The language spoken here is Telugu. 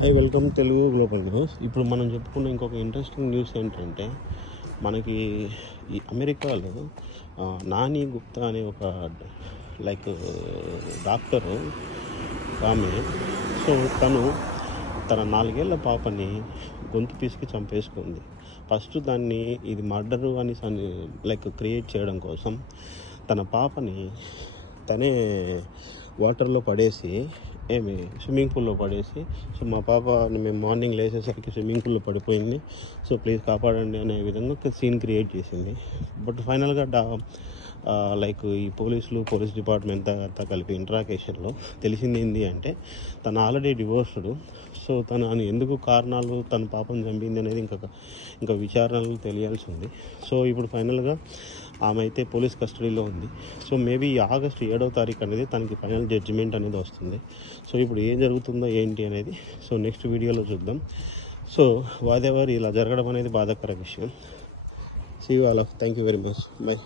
High welcome Telugu global news. ఇప్పుడు మనం చెప్పుకున్న ఇంకొక ఇంట్రెస్టింగ్ న్యూస్ ఏంటంటే మనకి ఈ అమెరికాలో నాని గుప్తా అనే ఒక డాక్టరు ఆమె. సో తను తన 4 ఏళ్ల పాపని గొంతు పీసుకి చంపేసుకుంది. ఫస్ట్ దాన్ని ఇది మర్డరు అని క్రియేట్ చేయడం కోసం తన పాపని తనే వాటర్లో పడేసి స్విమ్మింగ్ పూల్లో పడేసి, సో మా పాప మేము మార్నింగ్ లేచేసరికి స్విమ్మింగ్ పూల్లో పడిపోయింది, సో ప్లీజ్ కాపాడండి అనే విధంగా ఒక సీన్ క్రియేట్ చేసింది. బట్ ఫైనల్గా ఈ పోలీస్ డిపార్ట్మెంట్ అంతా కలిపి ఇంట్రాకేషన్లో తెలిసింది ఏంటి అంటే తను ఆల్రెడీ డివోర్స్డ్. సో తను ఎందుకు కారణాలు తన పాపను చంపింది అనేది ఇంకా విచారణలు తెలియాల్సి ఉంది. సో ఇప్పుడు ఫైనల్గా ఆమె అయితే పోలీస్ కస్టడీలో ఉంది. సో మేబీ ఆగస్టు 7వ తారీఖు అనేది తనకి ఫైనల్ జడ్జిమెంట్ అనేది వస్తుంది. సో ఇప్పుడు ఏం జరుగుతుందో ఏంటి అనేది సో నెక్స్ట్ వీడియోలో చూద్దాం. సో వాదెవర్ ఇలా జరగడం అనేది బాధాకర విషయం. See you all of. Thank you very much. By.